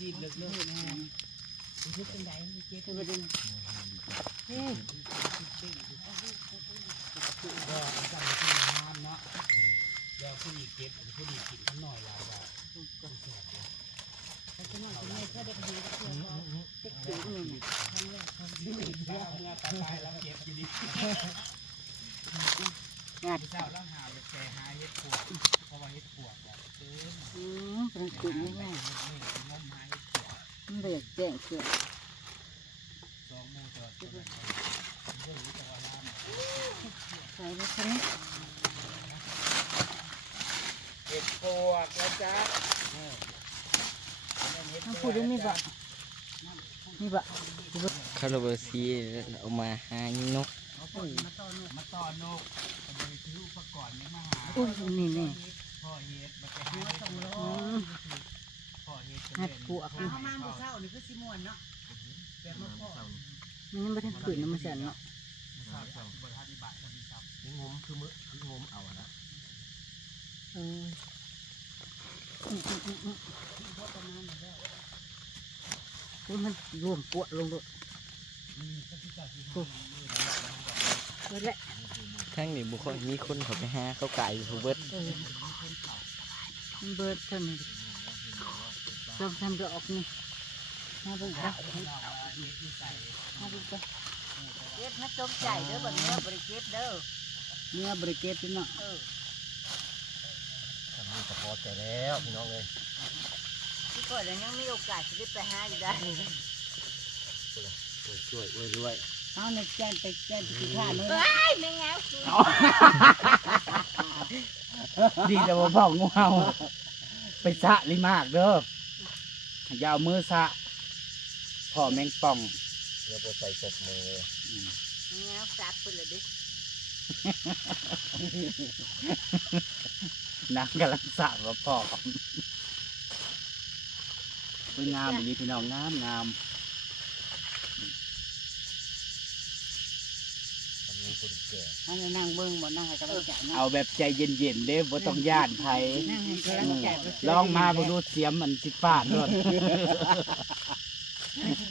จีบเลิกนะทุกเป็นไรเจ๊ก็ไม่ได้เฮ้ยก็จำที่น้ำเนาะเดี๋ยวผู้ดีเก็บผู้ดีกินนิดหน่อยเราแบบก็แสบเลยแต่ขนาดนี้ถ้าได้ดีก็เชื่อว่าเด็กจิ๋วหนึ่งทำเนี่ยทำดีเยอะเมื่อตายแล้วเก็บอยู่ดีงานเจ้าแล้วหาแกหาเห็ดปวกเพราะว่าเห็ดปวกแบบเป็นกลุ่มง่ายงมหาเห็ดปวกมันเบียดแจ้งเกิดสองมูตัวเรื่องนี้ตัวล่ามใส่ไปคันนี้เห็ดปวกแล้วจ้าต้องพูดได้ไหมบ่นี่บ่คาร์โบซีเอามาหายิงนกมาต่อนกไปซื้ออุปกรณ์มาหานี่พ่อเฮ็ดมาไปหาพ่อเฮ็ดหัดปวกเข้ามาเมื่อเช้านี่คือสิม่วนเนาะแบบมาพ่อมันยังไม่ทันขึ้นน้ำมันสั่นเนาะบริหารบาทมีครับนี่งมคืองมเอานะมันรวมปวดลงด้วยนั่นแหละทั้งนี้บุคคลมีคนเขาไปหาเขาไก่เขาเบิดมันเบิดเท่านี้ต้องทำดอกนี่มาดูกันมาดูกันเก็บให้ต้มใจเด้อแบบเนื้อบริเก็บเด้อเนื้อบริเกตเนาะทำนี่ก็พอใจแล้วพี่น้องเลยที่ก่อนเรายังมีโอกาสจะได้ไปหาอยู่ได้ช่วยรวยเอาในแจ้งไปที่ท่านู้นไม่เงาดีแต่ว่าพ่องูเห่าไปสะลิมากเด้อยาวมือสะพ่อแมงป่องเดี๋ยวใส่กบมือเงาซับไปเลยดินักกำลังสะว่าพ่อเป็นงามดีพี่น้องงามอันนี้นั่งเบิ้งบ่นั่งให้กำลังใจเอาแบบใจเย็นๆเด้บ่ต้องย่านไผลองมาบ่ดูเสียมมันสิฟาดด้วย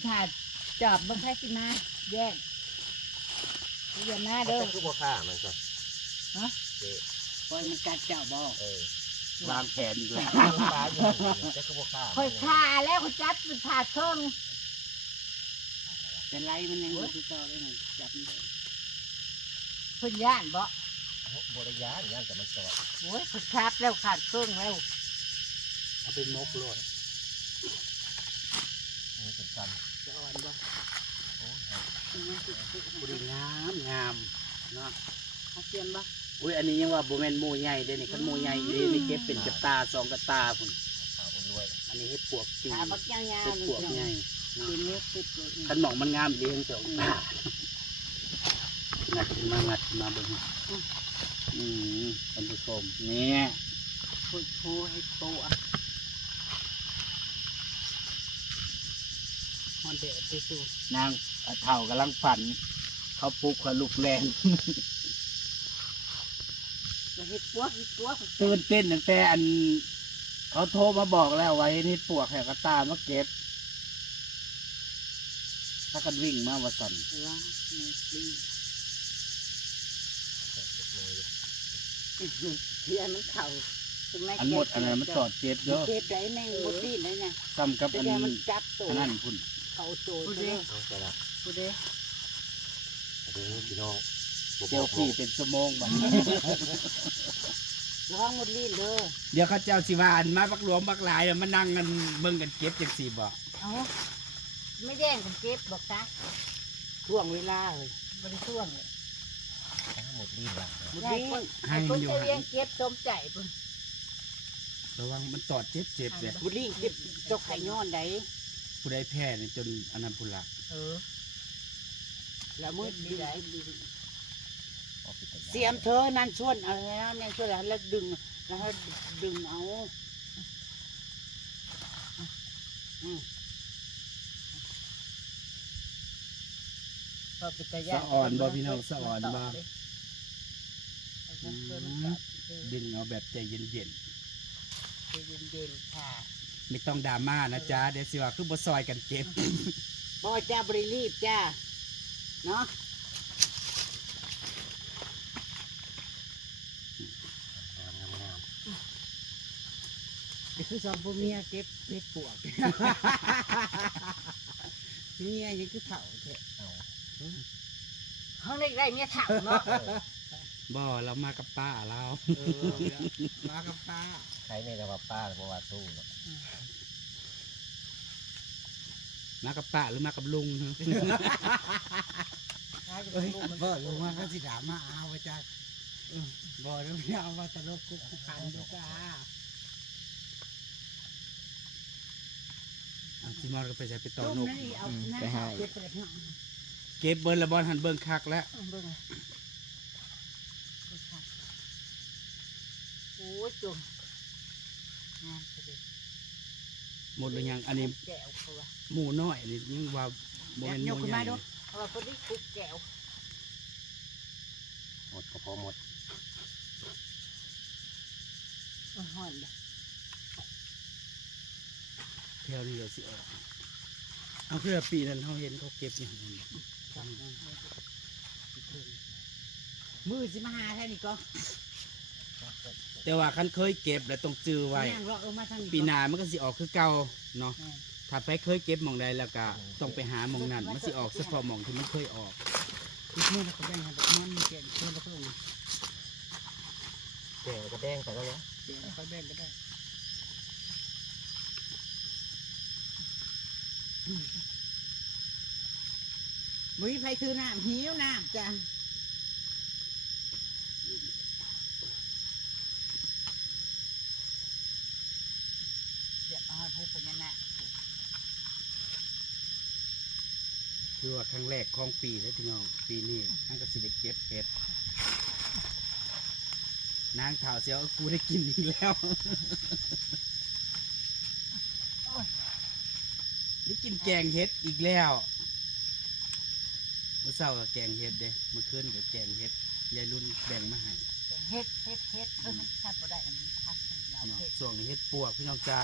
ถ้าจอบบ่ใช่สิมาแย่งเดี๋ยวหน้าเด้อคือบ่ฆ่ามันก็ฮะปล่อยมันกัดเจ้าบ่วางแผนอีกแล้วค่อยฆ่าแล้วค่อยจับเป็นผ่าช่องเป็นไรมันยังอยู่ที่เก่าเลยมันจับมันเพิ่นย่านบ่บริยานแต่มันสอดโอ้ยเพิ่นชับแล้วขาดเครื่องแล้วเอาเป็นมกโลดนี่เป็นกันจะอ่อนบ่บุรีงามเนาะเขาเปลี่ยนบ่อุ้ยอันนี้ยังว่าโบแมนหมูใหญ่เด้นี่คันหมูใหญ่เลยนี่เก็บเป็นกระตาสองกระตาพุ่นอันนี้ให้ปวกตีให้ปวกใหญ่คันหมองมันงามดีทั้งสองตางัดขึ้นมาเบิ่งท่านผู้ชมนี่พูให้โตฮอนเดะไปสู่นางเถ่ากำลังฝันเขาปลุกเขาลุกแรงเฮ็ดปวกตื่นเต้นตั้งแต่อันเขาโทรมาบอกแล้วว่าเฮ็ดปวกแหกกระตามาเก็บถ้ากันวิ่งมาว่าสั่นเฮียมันเข่าอันหมดอันนั้นมันตอดเจ็บเด้อเจ็บได้แม่งบดดิ้นเลยนะซ้ำกับอันมันจับตัวนั่นพุ่นเขาตัวผู้เด้พี่น้องเจ้าขี่เป็นสมองบ้างร้องหมดลิ้นเลยเดี๋ยวข้าเจ้าสิว่าอันมาบักหลวงบักหลายมานั่งกันเบิ่งกันเก็บจังสี่บ่ไม่แย่งกันเก็บบอกนะช่วงเวลาเลยบริช่วงเลยหมดดิ้นละหมดดิ้นให้มันอยู่หันเก็บต้มใจปุ่นระวังมันตอดเจ็บเลยบุรีเก็บตกไข่ย้อนได้ผู้ใดแพ้เนี่ยจนอนันต์พุละแล้วมืดดีไหนเสียมเธอนั่นชวนอะไรนะเนี่ยชวนแล้วดึงเอาสะอ่อนบ่พี่น้องสะอ่อนบ่ดึงเอาแบบใจเย็นๆค่ะ ไม่ต้องดราม่านะจ๊ะเดี๋ยวสิว่าคือบ่ซอยกันเก็บ บ่จ้าบริรีบจ้าเนาะ คือสองพ่อเมียเก็บเห็ดปวก เมียยังคือเถ่าแท้เขาได้เมียเถ่าเนาะ บ่เรามากับป้าเรา มากับป้า ใครไม่ได้ว่าป้าเพราะว่าสู้เนาะ มากับป้าหรือมากับลุง บ่ลงมาก็สิด่ามาเอาไปจ้าบ่เดี๋ยวไม่เอามาตลกกุกขันดูจ้า สิมอนก็ไปใช้ไปต่อ ต้ม นก นั่นนี่เอาหน้า ไปหา เก็บไปเลยเนาะ เก็บเบิ้ลละบอลหันเบิ้งคักแล้ว เบิ่งเลยโอ้ยจุ่มงามพอดี หมดหรือยังอันนี้ แก้วเขาว่า หมูน้อยนี่ยังว่าบ่แม่นห ย มู กขึ้น ใหญ่ มาดูเขาว่าพอดีคุกแก้ว หมดก็พอหมด ห่อนเลย เที่ยวนี้เดี๋ยวสิออกเอาเพื่อปีนั้นเขาเห็นเขาเก็บอย่างนี้ มือสิมาหาแค่นี้ก็ แต่ว่าคันเคยเก็บแล้วต้องจื้อไว้ ย่างเลาะลงมาทางนี้ ปีหน้ามันก็สิออกคือเก่าเนาะ แม่น ถ้าไปเคยเก็บหม่องใดแล้วก็ต้องไปหาหม่องนั้นมันสิออกเฉพาะหม่องที่มันเคยออก อีกมือเราก็แบ่งให้แบบมันมีเกล็ดเพิ่มก็ลง แกงกระแดงไปแล้วเนาะ เดี๋ยวค่อยแบ่งก็ได้บุ้ยไปคือน้ำหิวน้ำจ้ะเดี๋ยวเอาให้พูดไปยันน่ะ คือว่าครั้งแรกของปีเลยพี่น้องปีนี้ท่านก็สิได้เก็บเห็ดนางข่าวเสียวกูได้กินอีกแล้ว ได้กินแกงเห็ดอีกแล้วเมื่อเช้ากับแกงเห็ดเด้เมื่อคืนกับแกงเห็ดยายรุ่นแบ่งมาให้ เฮ็ดมันชัดบ่ได้อันนี้ชัดเรา เนาะ เฮ็ด ส่วนนี้เห็ดปวกพี่น้องจ้า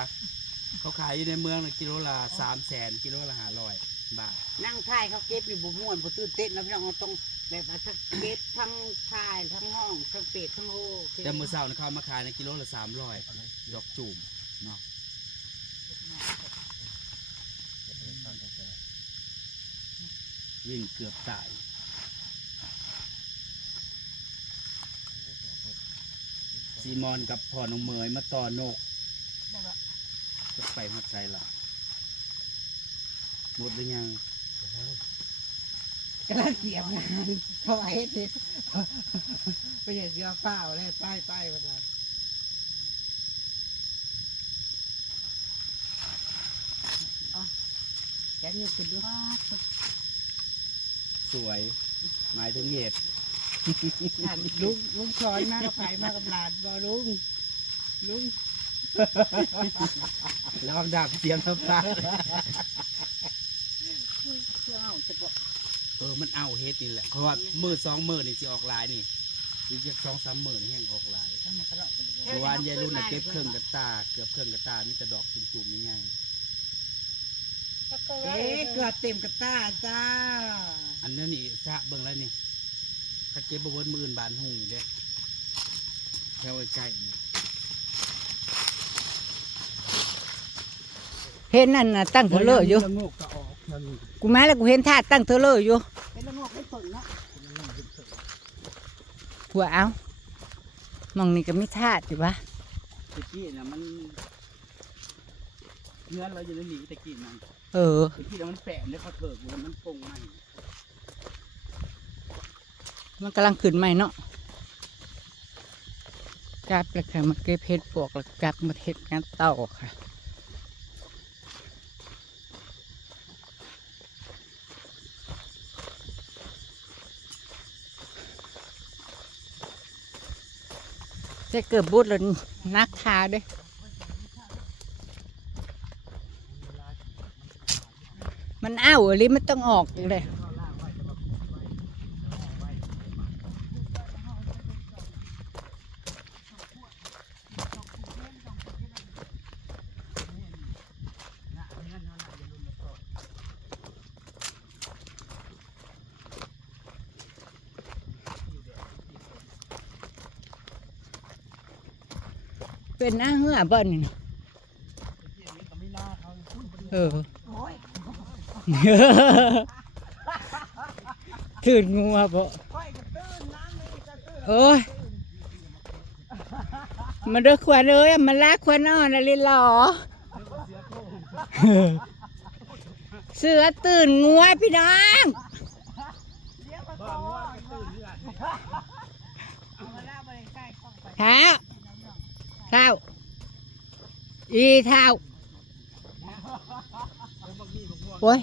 เขาขายอยู่ในเมืองน่ะกิโลละ300,000กิโลละ500 บาท นั่งถ่ายเขาเก็บอยู่บ่ม่วนบ่ตื่นเต้นนะพี่น้องเราต้องแบบว่าทั้งเก็บทั้งถ่ายทั้งห้องทั้งเป็ดทั้งโฮ แต่เมื่อเช้านี่เขามาขายในกิโลละ300ดอกจูมเนาะวิ่งเกือบตายซีมอนกับพ่อน้องเมยมาต่อนก ได้บ่ จะไปหัดใจละหมดหรือยัง กำลังเตรียมงานเพราะว่าเฮ็ดเฮ็ดไปเฮ็ดเสื้อเปล่าเลยป้ายว่าซั่นอ๋อแกนยกขึ้นดู สวย หมายถึงเห็ด ถามลุงชอยมากับไผมากกับหลานบ่ลุง แล้วเอาดาบเสียมทับตา เสื้อเอาจะบ่ มันเอาเห็ดนี่แหละเพราะว่ามือ2 มื้อนี่สิออกหลายนี่อีกจัก2-3 มื้อนี่แห้งออกหลาย ทั้งนั้นก็เลาะกันเลย เมื่อวานยายรุ่นน่ะเก็บเครื่องกระตาเกือบเครื่องกระตามีแต่ดอกจุ่มๆนี่ไง เกือบเต็มกระต้าจ้า อันนั้นนี่สะเบิ่งแล้วนี่ถ้าเก็บบ่เบิดมื้ออื่นบานหุ่งนี่เด้แถวใกล้ๆนี่ เห็นนั่นน่ะตั้งเทเลอร์อยู่ ละโงกก็ออกมัน กูมาแล้วกูเห็นท่าตั้งเทเลอร์อยู่เป็นละงอกไม่สนเนาะหัวเอามองนี่ก็ไม่ท่าจิวะ ตะกี้น่ะมันเนื้อเราอยู่ในนี้ตะกี้นั่น เออ ตะกี้น่ะมันแปะเนี่ยเขาเถิกอยู่มันปงมัน มันกำลังขึ้นใหม่เนาะกลับแล้วค่ะมาเก็บเห็ดปวกแล้วกลับมาเห็ดงานเต่าค่ะจะเกิดบุญแล้วนักขาด้วยมันอ้าวอะไรมันต้องออกเลย เป็นหน้าเหือบ่นี่เออตื่นงัวบ่โอ้ยมันเด้อควรเอ้ยมันลากควรนอนอะไรหรอเสือตื่นงัวพี่น้องเท้าเท้าอีเท้าโอ้ย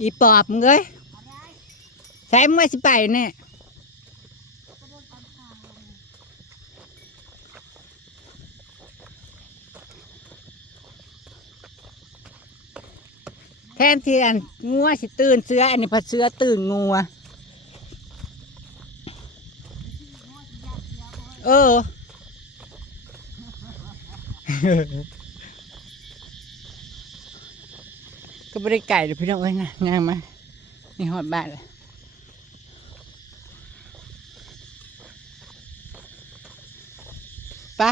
อีปอบมึงเอ้ยใช้มึงสิไปเนี่ยแทนที่อันงัวสิตื่นเสืออันนี้ผัดเสือตื่นงัวเออก็ไม่ได้ไก่เดี๋ยวพี่น้องเอ้ยนะงามไหมนี่หอดบ้านเลยไป